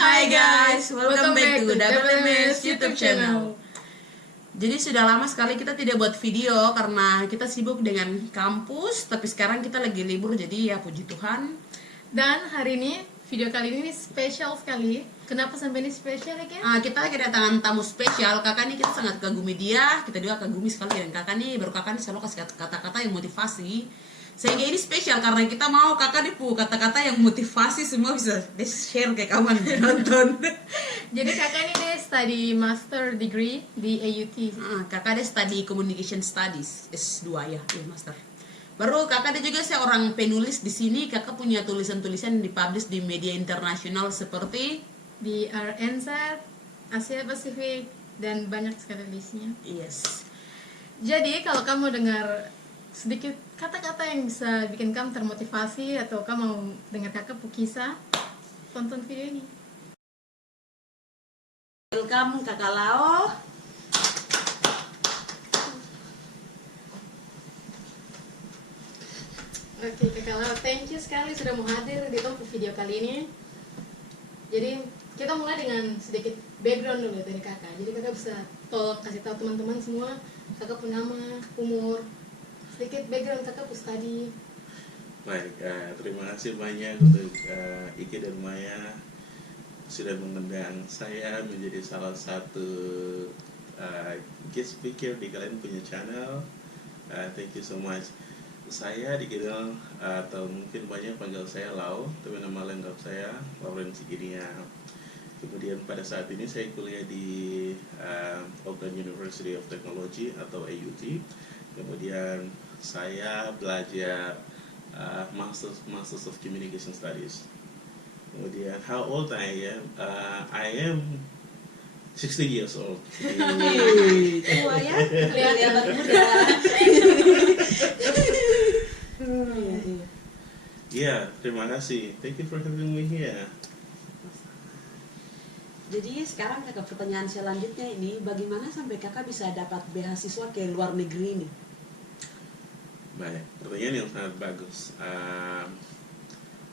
Hai guys, welcome back to WMS YouTube channel. Jadi sudah lama sekali kita tidak buat video karena kita sibuk dengan kampus. Tapi sekarang kita lagi libur, jadi ya puji Tuhan. Dan hari ini, video kali ini spesial sekali. Kenapa sampai ini spesial ya Ken? Kita kedatangan tamu spesial. Kakak nih kita sangat kagumi dia. Kita juga kagumi sekali dengan kakak nih. Baru kakak nih selalu kasih kata-kata yang motivasi. Sehingga ini spesial karena kita mau kakak nih kata-kata yang motivasi semua bisa share ke kawan nonton. Jadi kakak ini deh study master degree di AUT. Kakak deh study communication studies S2 ya, master. Baru kakak dia juga seorang penulis di sini. Kakak punya tulisan-tulisan yang dipublish di media internasional seperti di RNZ, Asia Pasifik, dan banyak sekali listnya. Yes. Jadi kalau kamu dengar sedikit kata-kata yang bisa bikin kamu termotivasi atau kamu mau dengar kakak kisah, tonton video ini. Welcome kakak Lao. Oke kakak Lao, thank you sekali sudah mau hadir di topik video kali ini. Jadi kita mulai dengan sedikit background dulu dari kakak. Jadi kakak bisa tolong kasih tahu teman-teman semua kakak punya nama, umur, sedikit background kakak study. Baik, terima kasih banyak untuk Iki dan Maya sudah mengundang saya menjadi salah satu guest speaker di kalian punya channel. Thank you so much. Saya dikenal atau mungkin banyak panggil saya Lau, tapi nama lengkap saya Lawrence Siginia. Kemudian pada saat ini saya kuliah di Auckland University of Technology atau AUT. Kemudian saya belajar Masters of Communication Studies. Kemudian how old I am? I am 60 years old. Tua ya, kelihatan muda. Ya, terima kasih. Thank you for having me here. Jadi sekarang kakak pertanyaan selanjutnya ini, bagaimana sampai kakak bisa dapat beasiswa ke luar negeri ini? Baik, pertanyaan yang sangat bagus.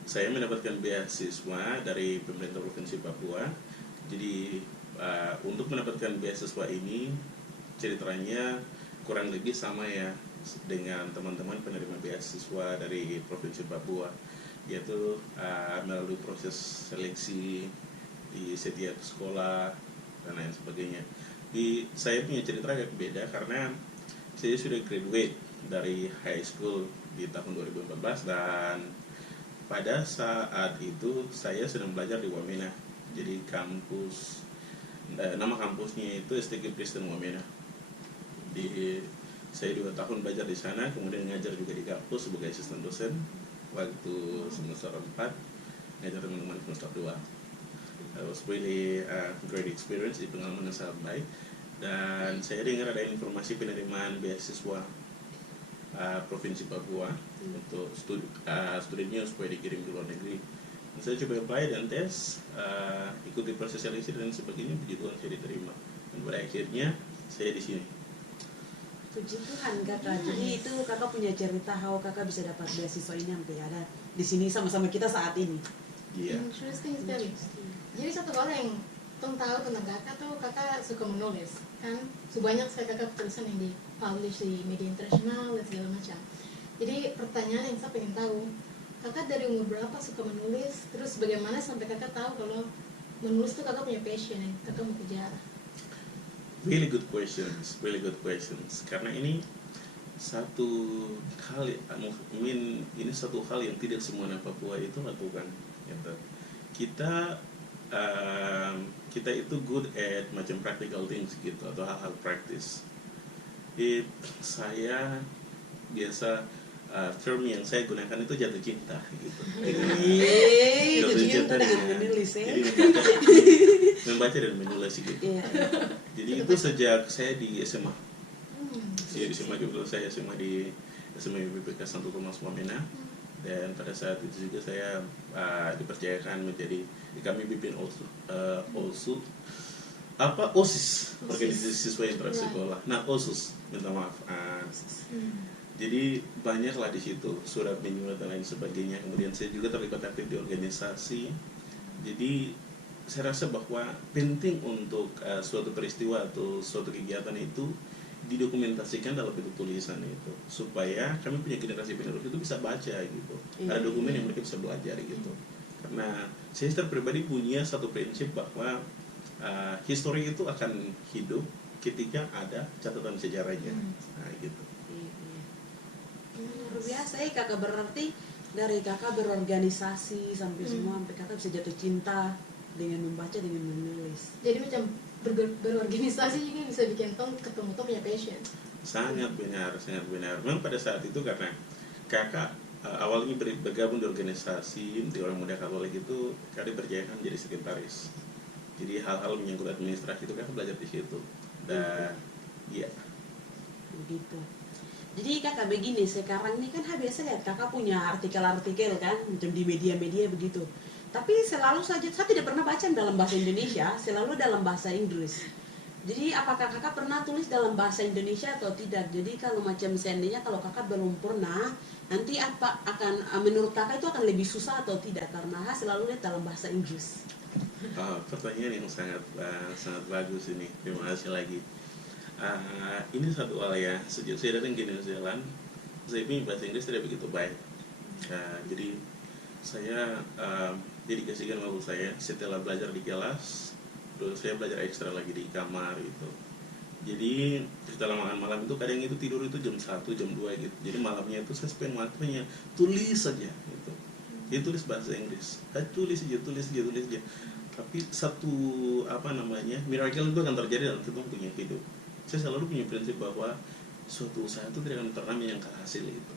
Saya mendapatkan beasiswa dari pemerintah provinsi Papua. Jadi untuk mendapatkan beasiswa ini ceritanya kurang lebih sama ya dengan teman-teman penerima beasiswa dari provinsi Papua, yaitu melalui proses seleksi di setiap sekolah dan lain sebagainya. Saya punya cerita agak beda karena saya sudah graduate dari high school di tahun 2014 dan pada saat itu saya sedang belajar di Wamena. Jadi kampus nama kampusnya itu STG Kristen Wamena. Saya 2 tahun belajar di sana, kemudian ngajar juga di kampus sebagai asisten dosen waktu semester 4, ngajar teman-teman semester 2. It was really a great experience, pengalaman yang sangat baik. Dan saya dengar ada informasi penerimaan beasiswa Provinsi Papua untuk studinya supaya dikirim ke luar negeri. Dan saya coba apply dan tes, ikuti proses seleksi dan sebagainya, puji Tuhan saya diterima. Dan pada akhirnya saya di sini. Puji Tuhan kakak. Jadi itu kakak punya cerita how kakak bisa dapat beasiswa ini sampai ada di sini sama-sama kita saat ini. Iya. Interesting sekali. Jadi satu hal yang Tom tahu tentang kakak tuh, kakak suka menulis kan, sebanyak sekali kakak tulisan yang dipublish di media internasional dan segala macam. Jadi pertanyaan yang saya pengen tahu, kakak dari umur berapa suka menulis, terus bagaimana sampai kakak tahu kalau menulis tuh kakak punya passion yang kakak mau kejar? Really good questions, really good questions. Karena ini satu hal, ini satu hal yang tidak semua anak Papua itu lakukan. Gitu. Kita itu good at macam practical things gitu atau hal-hal praktis. Saya biasa term yang saya gunakan itu jatuh cinta gitu. Jatuh cinta dengan menulis ya. Membaca dan menulis gitu. Jadi itu sejak saya di SMA. Saya di SMA juga, saya SMA di SMA BPK Santo Tomas Wamena. Dan pada saat itu juga saya dipercayakan menjadi, kami pimpin OSIS, organisasi siswa interaksi sekolah. Nah, OSUS, minta maaf. Jadi banyaklah di situ surat menyurat dan lain sebagainya. Kemudian saya juga terlibat aktif di organisasi. Jadi saya rasa bahwa penting untuk suatu peristiwa atau suatu kegiatan itu didokumentasikan dalam bentuk tulisan itu, supaya kami punya generasi penerus itu bisa baca gitu. Ada dokumen yang mereka bisa belajar gitu. Karena saya secara pribadi punya satu prinsip bahwa histori itu akan hidup ketika ada catatan sejarahnya. Nah, gitu. Luar biasa ya kakak, berarti dari kakak berorganisasi sampai semua, sampai kakak bisa jatuh cinta dengan membaca, dengan menulis. Jadi macam berorganisasi juga bisa bikin ketemu punya passion. Sangat benar, sangat benar. Memang pada saat itu karena kakak awalnya bergabung di organisasi di Orang Muda Katolik itu, kakak berjaya jadi sekretaris. Jadi hal-hal menyangkut administrasi itu kakak belajar di situ. Dan iya. Begitu. Jadi kakak begini, sekarang ini kan biasa lihat kakak punya artikel-artikel kan, macam di media-media begitu. Tapi selalu saja, saya tidak pernah baca dalam bahasa Indonesia, selalu dalam bahasa Inggris. Jadi apakah kakak pernah tulis dalam bahasa Indonesia atau tidak? Jadi kalau macam seandainya kalau kakak belum pernah, nanti apa akan, menurut kakak itu akan lebih susah atau tidak? Karena selalu lihat dalam bahasa Inggris. Pertanyaan yang sangat bagus ini. Terima kasih lagi. Ini satu hal ya, sejak saya datang ke New Zealand, saya punya bahasa Inggris tidak begitu baik. Jadi saya dedikasikan waktu saya setelah belajar di kelas, terus saya belajar ekstra lagi di kamar gitu. Jadi setelah makan malam itu kadang itu tidur itu jam 1, jam 2 gitu. Jadi malamnya itu saya spend waktunya tulis saja gitu. Dia tulis bahasa Inggris, tulis aja. Tapi satu miracle itu akan terjadi dalam kita punya hidup. Saya selalu punya prinsip bahwa suatu usaha itu tidak akan pernah menyangkal hasil itu.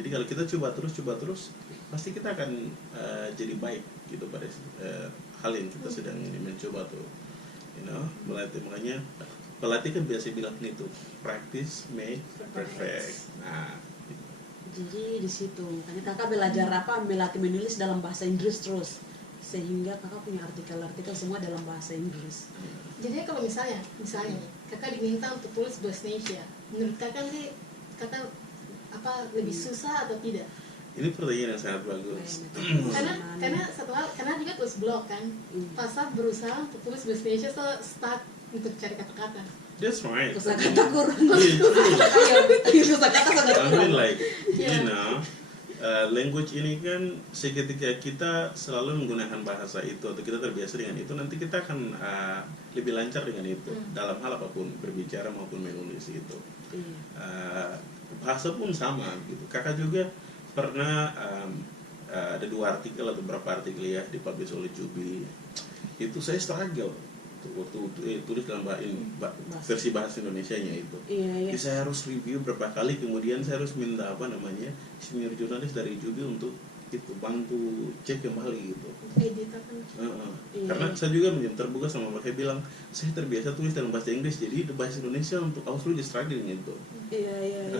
Jadi kalau kita coba terus, pasti kita akan jadi baik gitu pada hal yang kita sedang ini mencoba tuh, melatih. Makanya pelatih kan biasa bilang itu practice make perfect. Nah, jadi di situ makanya kakak belajar melatih menulis dalam bahasa Inggris terus, sehingga kakak punya artikel-artikel semua dalam bahasa Inggris. Jadi kalau misalnya nih, kakak diminta untuk tulis bahasa Indonesia, menurut kakak sih kakak lebih susah atau tidak? Ini pertanyaan yang sangat bagus. karena satu hal, karena juga tulis blog kan, pas berusaha untuk tulis bahasa Indonesia, so start untuk cari kata-kata. That's right. Kosakata kurang. Kosakata sangat I mean kurang. like, language ini kan seketika kita selalu menggunakan bahasa itu atau kita terbiasa dengan itu, nanti kita akan lebih lancar dengan itu dalam hal apapun, berbicara maupun menulis itu. Bahasa pun sama gitu. Kakak juga pernah ada 2 artikel atau berapa artikel ya dipublish oleh Jubi. Itu saya struggle waktu tulis dalam versi bahasa Indonesianya itu. Jadi saya harus review berapa kali, kemudian saya harus minta senior jurnalis dari Jubi untuk itu bantu cek kembali gitu. Edit apa? Karena saya juga terbuka sama mereka, bilang saya terbiasa tulis dalam bahasa Inggris, jadi bahasa Indonesia untuk Australia struggling gitu. Iya.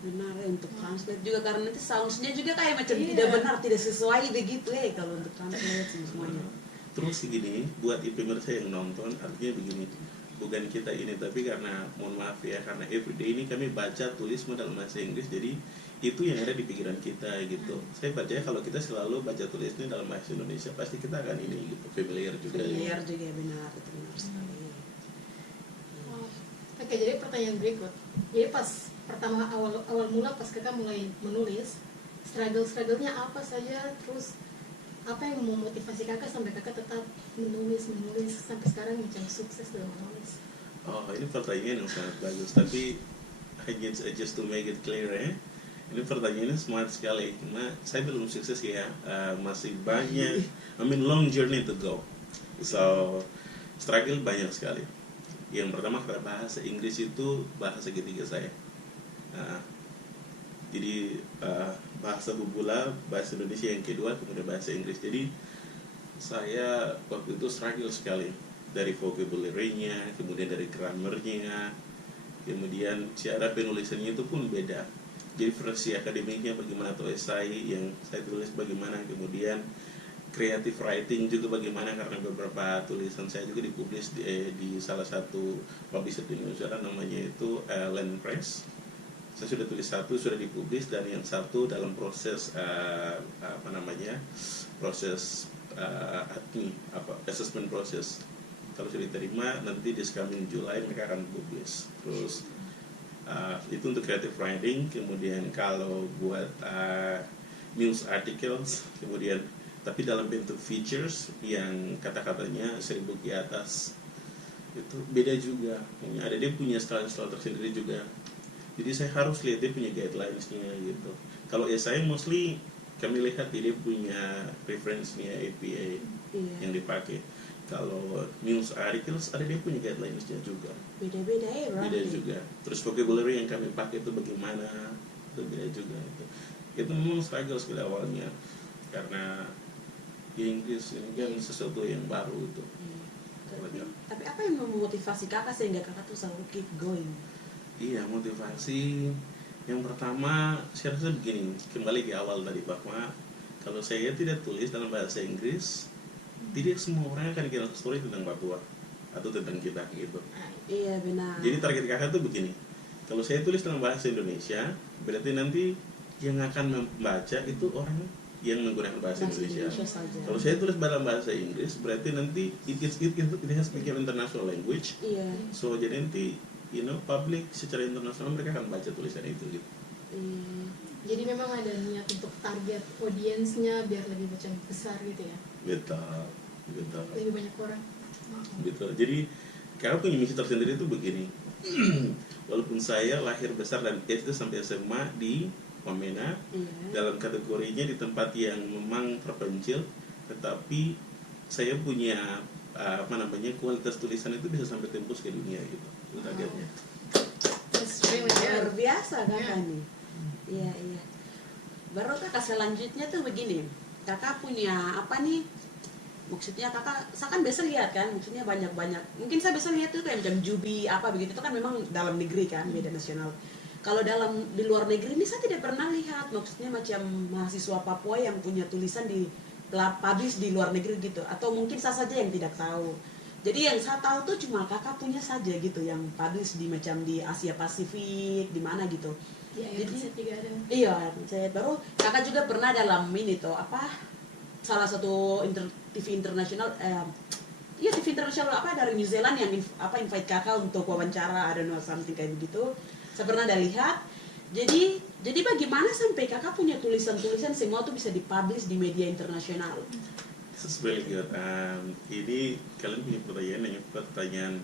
Benar ya, untuk translate juga karena nanti sounds-nya juga kayak macam tidak benar, tidak sesuai begitu kalau untuk translate semuanya. Terus gini, buat pemirsa yang nonton, artinya begini, bukan kita ini, tapi karena mohon maaf ya, karena everyday ini kami baca tulis semua dalam bahasa Inggris, jadi itu yang ada di pikiran kita gitu. Saya percaya kalau kita selalu baca tulisnya dalam bahasa Indonesia, pasti kita akan ini gitu, familiar juga. Familiar juga, benar, itu benar sekali. Oke, jadi pertanyaan berikut. Jadi pas pertama awal mula pas kakak mulai menulis, struggle-nya apa saja, terus apa yang memotivasi kakak sampai kakak tetap menulis sampai sekarang macam sukses dalam menulis? Ini pertanyaan yang sangat bagus, tapi just to make it clear ini pertanyaannya smart sekali, cuma saya belum sukses ya, masih banyak, long journey to go. So struggle banyak sekali. Yang pertama karena bahasa Inggris itu bahasa ketiga saya. Jadi bahasa bubula, bahasa Indonesia yang kedua, kemudian bahasa Inggris. Jadi saya waktu itu struggle sekali dari vocabulary-nya, kemudian dari grammar-nya, kemudian cara penulisannya itu pun beda. Jadi versi akademiknya bagaimana, atau esai yang saya tulis bagaimana, kemudian creative writing juga bagaimana, karena beberapa tulisan saya juga dipublish di salah satu publisher di New Zealand, namanya itu Land Press. Saya sudah tulis satu, sudah dipublish, dan yang satu dalam proses proses assessment process. Kalau sudah diterima, nanti di coming July mereka akan publish. Terus itu untuk creative writing. Kemudian kalau buat news articles, kemudian tapi dalam bentuk features yang kata-katanya 1000 ke atas, itu beda juga. Ada dia punya style tersendiri juga. Jadi saya harus lihat dia punya guidelines-nya gitu. Kalau saya mostly kami lihat dia punya reference-nya APA yang dipakai. Kalau news articles ada dia punya guidelines-nya juga. Beda-beda ya, bro. Beda juga. Terus vocabulary yang kami pakai itu bagaimana, itu beda juga. Itu memang struggle sekali awalnya karena Inggris ini kan sesuatu yang baru itu. Tapi apa yang memotivasi kakak sehingga kakak tuh selalu keep going? Iya, motivasi yang pertama saya rasa begini, kembali ke awal tadi bahwa kalau saya tidak tulis dalam bahasa Inggris, tidak semua orang akan kira story tentang Papua atau tentang kita gitu. Iya benar. Jadi target kakak tuh begini, kalau saya tulis dalam bahasa Indonesia, berarti nanti yang akan membaca itu orang yang menggunakan bahasa Indonesia. Kalau saya tulis dalam bahasa Inggris, berarti nanti it has become international language. Iya. So jadi nanti public secara internasional mereka akan baca tulisan itu gitu. Jadi memang ada niat untuk target audiensnya biar lebih macam besar gitu ya. Betul. Lebih banyak orang. Betul. Jadi kakak punya misi tersendiri itu begini. Walaupun saya lahir besar dan SD sampai SMA di Wamena, dalam kategorinya di tempat yang memang terpencil, tetapi saya punya kualitas tulisan itu bisa sampai tembus ke dunia gitu. Itu targetnya. Luar biasa kakak nih. Iya. Baru kakak selanjutnya tuh begini, kakak punya apa nih? Maksudnya kakak, saya kan biasa lihat kan, maksudnya banyak. Mungkin saya biasa lihat tuh kayak macam Jubi apa begitu, itu kan memang dalam negeri kan, beda nasional. Kalau di luar negeri ini saya tidak pernah lihat, maksudnya macam mahasiswa Papua yang punya tulisan di publish di luar negeri gitu, atau mungkin saya saja yang tidak tahu. Jadi yang saya tahu tuh cuma kakak punya saja gitu yang publish di macam di Asia Pasifik, di mana gitu. Jadi Iya, saya baru kakak juga pernah dalam ini tuh salah satu TV internasional TV internasional dari New Zealand yang invite kakak untuk wawancara, I don't know, something kayak begitu. Saya pernah ada lihat. Jadi bagaimana sampai kakak punya tulisan-tulisan semua tuh bisa dipublish di media internasional? Very good. Ini kalian punya pertanyaan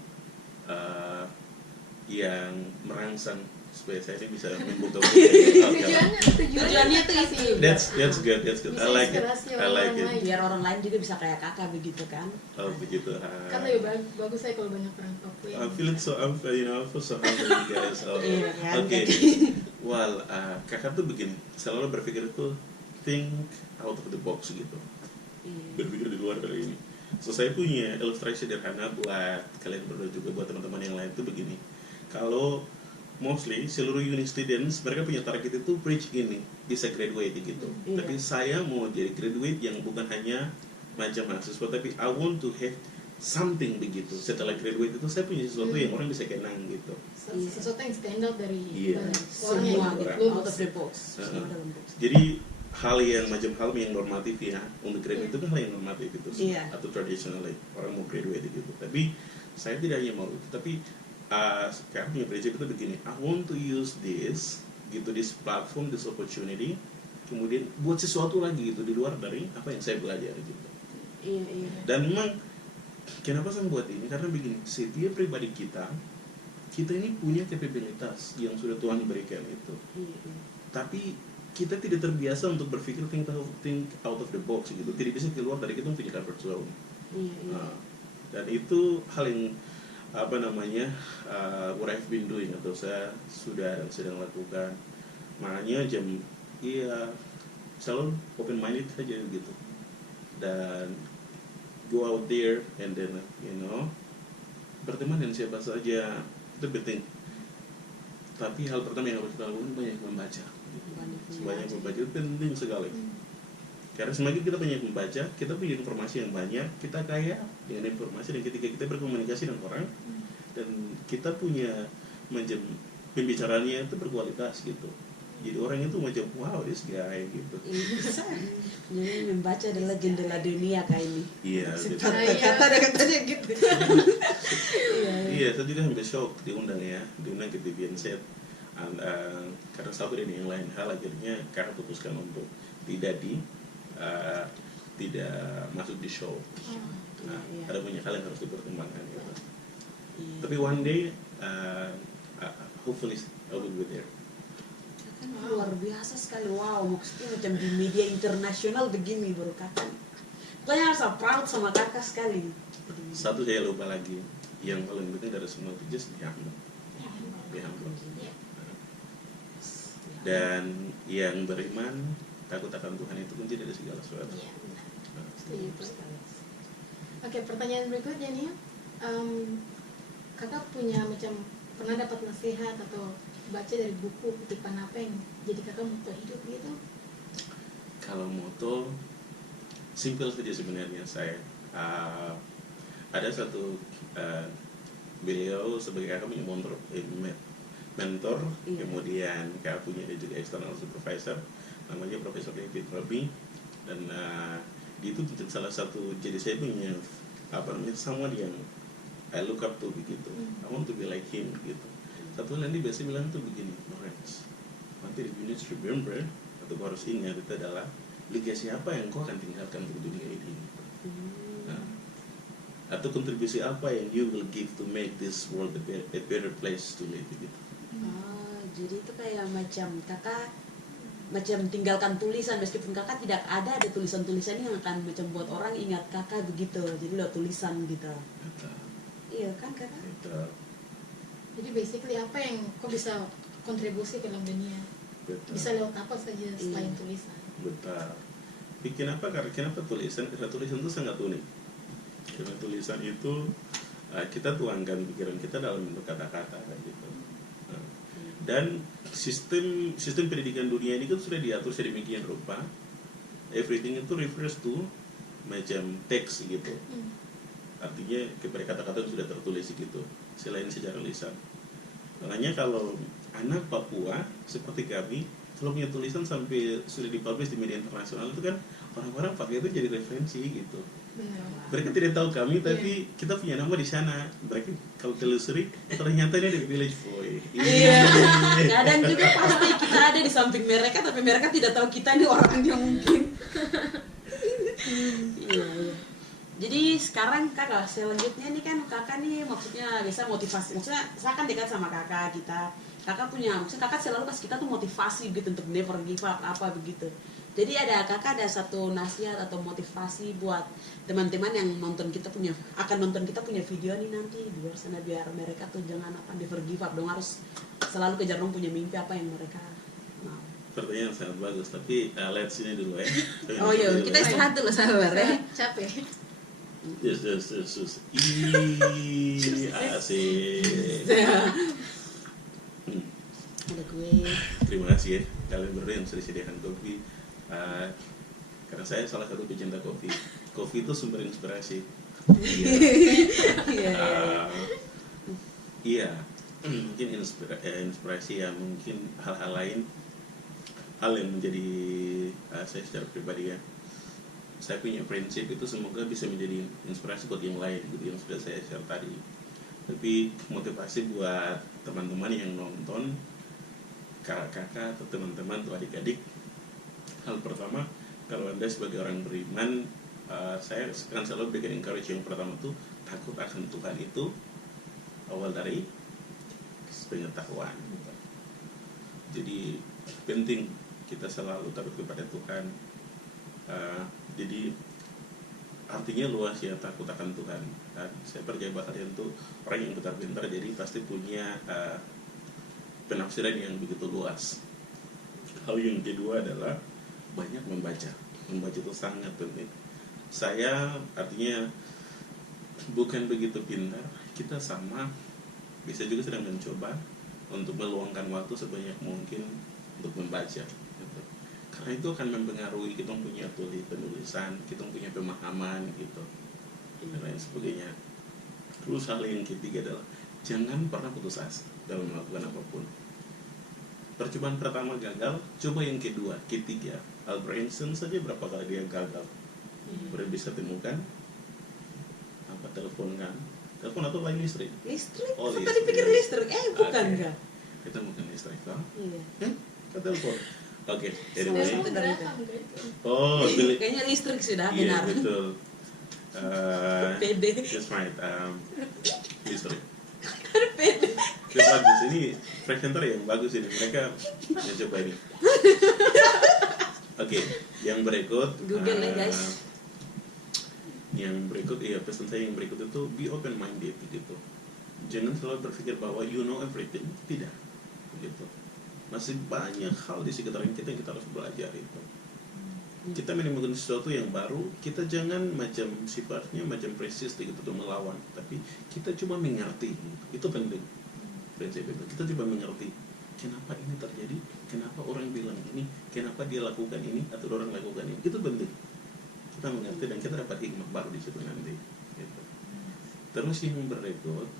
yang merangsang supaya saya ini bisa membuka tujuannya tuh itu. That's good. I like it. Biar orang lain juga bisa kayak kakak begitu kan? Oh begitu. Kan lebih bagus saya kalau banyak orang Papua. I'm feeling so humble you guys. Okay. Well, kakak tuh begini, selalu berpikir itu think out of the box gitu. Berpikir di luar dari ini. So saya punya ilustrasi sederhana buat kalian berdua juga, buat teman-teman yang lain tuh begini. Kalau mostly seluruh uni students mereka punya target itu preach ini bisa graduate gitu. Tapi saya mau jadi graduate yang bukan hanya macam mahasiswa, tapi I want to have something begitu. Setelah graduate itu saya punya sesuatu yang orang bisa kenang gitu. Sesuatu yang stand out dari semua gitu, out of the box. Jadi hal yang normatif ya, untuk graduate itu kan hal yang normatif itu atau traditional orang mau graduate gitu. Tapi saya tidak hanya mau itu, tapi sekarang punya prinsip itu begini, I want to use this platform, this opportunity, kemudian buat sesuatu lagi gitu di luar dari apa yang saya belajar gitu. Dan memang kenapa saya buat ini, karena begini, setiap pribadi kita ini punya kapabilitas yang sudah Tuhan berikan itu. Tapi kita tidak terbiasa untuk berpikir think out of the box gitu, tidak bisa keluar dari kita punya comfort zone. Dan itu hal yang what I've been doing atau saya sudah dan sedang lakukan. Makanya selalu open minded saja gitu, dan go out there and then berteman dengan siapa saja itu penting. Tapi hal pertama yang harus kita lakukan banyak membaca. Banyak membaca itu penting sekali. Karena semakin kita banyak membaca, kita punya informasi yang banyak, kita kaya dengan informasi, dan ketika kita berkomunikasi dengan orang, dan kita punya pembicaraannya itu berkualitas gitu. Jadi orang itu macam wow this guy gitu. Bisa. Jadi membaca adalah jendela dunia kayak ini. Iya, gitu. Kata-kata ada katanya gitu. Iya, iya. Iya, saya juga hampir shock diundang ke TVN set. Karena satu dan yang lain hal akhirnya kakak putuskan untuk tidak masuk di show. Nah, Iya. ada banyak hal yang harus dipertimbangkan gitu. Iya. Tapi one day, hopefully I will be there. Kan luar biasa sekali, wow, maksudnya macam di media internasional begini baru kakak. Pokoknya harus proud sama kakak sekali. Satu saya lupa lagi, yang paling penting dari semua itu just be humble. Be humble. Iya. Dan yang beriman takut akan Tuhan itu kunci dari segala sesuatu. Iya, benar. Nah, Setuju, Pak. Oke, pertanyaan berikutnya nih, kakak punya macam pernah dapat nasihat atau baca dari buku kutipan apa yang jadi kakak moto hidup gitu? Kalau moto simple saja sebenarnya saya. Ada satu beliau sebagai kakak punya mentor, Iya. kemudian kakak punya dia juga external supervisor, namanya Profesor David Robbie, dan dia itu salah satu, jadi saya punya someone yang I look up to begitu. I want to be like him gitu. Satu nanti biasa bilang tuh begini, Lawrence, nanti you need to remember, atau kau harus ingat itu adalah legasi apa yang kau akan tinggalkan untuk dunia ini. Nah, atau kontribusi apa yang you will give to make this world a better place to live gitu. Oh, jadi itu kayak macam kakak macam tinggalkan tulisan, meskipun kakak tidak ada tulisan-tulisan yang akan macam buat orang ingat kakak begitu. Jadi lewat tulisan gitu. Betul. Iya kan kakak? Betul. Jadi basically apa yang kau bisa kontribusi ke dalam dunia? Betul. Bisa lewat apa saja selain tulisan? Betul. Kenapa tulisan? Karena tulisan itu sangat unik. Karena tulisan itu kita tuangkan pikiran kita dalam bentuk kata-kata gitu. Nah, dan sistem pendidikan dunia ini kan sudah diatur sedemikian rupa. Everything itu refers to macam teks gitu. Artinya kepada kata-kata yang sudah tertulis gitu, selain secara lisan. Makanya kalau anak Papua seperti kami, kalau punya tulisan sampai sudah dipublish di media internasional itu kan orang-orang pakai itu jadi referensi gitu. Benar. Mereka tidak tahu kami, tapi kita punya nama di sana. Mereka kalau telusuri ternyata dia ada Village Boy. Iya. Kadang juga pasti kita ada di samping mereka, tapi mereka tidak tahu kita ini orang yang mungkin. Iya, iya. Jadi sekarang kakak selanjutnya nih kan kakak nih maksudnya bisa motivasi, maksudnya saya kan dekat sama kakak kita, kakak punya, maksudnya kakak selalu kasih kita tuh motivasi gitu untuk never give up apa begitu. Jadi kakak ada satu nasihat atau motivasi buat teman-teman yang akan nonton kita punya video nih nanti di luar sana, biar mereka tuh jangan never give up dong, harus selalu kejar dong punya mimpi apa yang mereka mau. Pertanyaan sangat bagus, tapi let's ini dulu ya. Oh iya, kita istirahat dulu sabar ya. Capek. Yes. Asik. Ada kue. Terima kasih ya kalian berdua yang sudah sediakan kopi. Karena saya salah satu pecinta kopi. Kopi itu sumber inspirasi. Iya. Mungkin inspirasi ya, mungkin hal-hal lain, hal yang menjadi saya secara pribadi ya. Saya punya prinsip itu semoga bisa menjadi inspirasi buat yang lain gitu, yang sudah saya share tadi. Tapi motivasi buat teman-teman yang nonton, kakak-kakak atau teman-teman atau adik-adik, hal pertama, kalau Anda sebagai orang beriman, saya akan selalu berikan encourage. Yang pertama tuh takut akan Tuhan itu awal dari pengetahuan gitu. Jadi penting kita selalu takut kepada Tuhan. Jadi artinya luas ya, takut akan Tuhan. Dan saya percaya bahwa kalian tuh orang yang pintar-pintar, jadi pasti punya penafsiran yang begitu luas. Hal yang kedua adalah banyak membaca. Membaca itu sangat penting. Saya artinya bukan begitu pintar, kita sama, bisa juga sedang mencoba untuk meluangkan waktu sebanyak mungkin untuk membaca gitu. Karena itu akan mempengaruhi kita punya penulisan, kita punya pemahaman gitu, dan lain sebagainya. Terus hal yang ketiga adalah jangan pernah putus asa dalam melakukan apapun. percobaan pertama gagal, coba yang kedua, ketiga. Albert Einstein saja berapa kali dia gagal, baru bisa temukan apa, telepon atau lain listrik. Listrik? Oh, Saya listrik. tadi pikir listrik, bukan Oke. enggak? Kita bukan listrik kan? Iya. Ke telepon. Oke, Telepon anyway. Graham gitu. Oh, beli. Kayaknya listrik sudah Iya, benar. betul. Pede. That's right. Listrik. Pede. Itu bagus, ini presenter yang bagus ini. Mereka yang coba ini. Oke, yang berikut. Google ya, guys. Yang berikut, iya, pesan saya yang berikut itu be open minded gitu. Jangan selalu berpikir bahwa you know everything. Tidak, gitu. Masih banyak hal di sekitaran kita yang kita harus belajar itu. Kita menemukan sesuatu yang baru, kita jangan macam sifatnya macam presis gitu tuh melawan, tapi kita coba mengerti. Itu penting. Prinsip itu. Kita coba mengerti kenapa ini terjadi, kenapa orang bilang ini, kenapa dia lakukan ini atau orang lakukan ini. Itu penting. Kita mengerti dan kita dapat hikmah baru di situ nanti. Gitu. Terus yang berikut,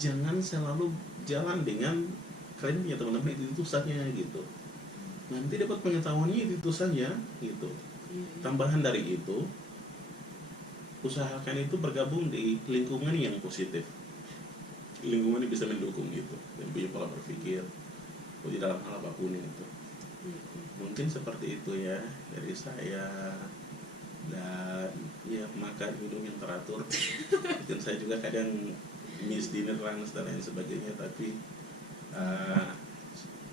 jangan selalu jalan dengan kalian punya teman-teman itu saja gitu. Nanti dapat pengetahuannya itu saja gitu. Tambahan dari itu, usahakan itu bergabung di lingkungan yang positif. Lingkungan yang bisa mendukung gitu dan punya pola berpikir di dalam hal apapun itu. Mungkin seperti itu ya dari saya. Dan ya makan minum yang teratur. Dan saya juga kadang miss dinner lunch dan lain sebagainya, tapi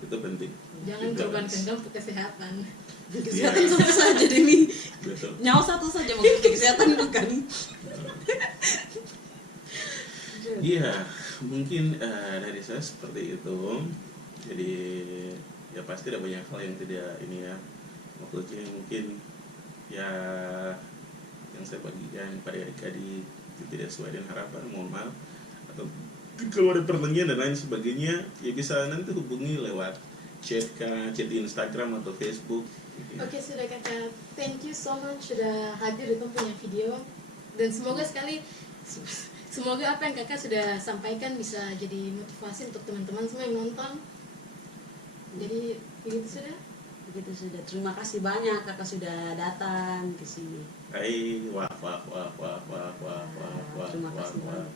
itu penting. Jangan korbankan kamu untuk kesehatan. Kesehatan satu saja demi Betul. nyawa satu saja, mungkin kesehatan bukan. Iya, mungkin dari saya seperti itu. Jadi ya pasti ada banyak hal yang tidak ini ya, maksudnya mungkin ya yang saya bagikan pada adik-adik tidak sesuai dengan harapan, mohon maaf. Atau kalau ada pertanyaan dan lain sebagainya, ya bisa nanti hubungi lewat chat di Instagram atau Facebook. Oke, sudah kakak. Thank you so much sudah hadir di punya video. Dan semoga semoga apa yang kakak sudah sampaikan bisa jadi motivasi untuk teman-teman semua yang nonton. Jadi begitu sudah. Begitu sudah. Terima kasih banyak kakak sudah datang ke sini. Hai, wah. Terima kasih Wah. banyak.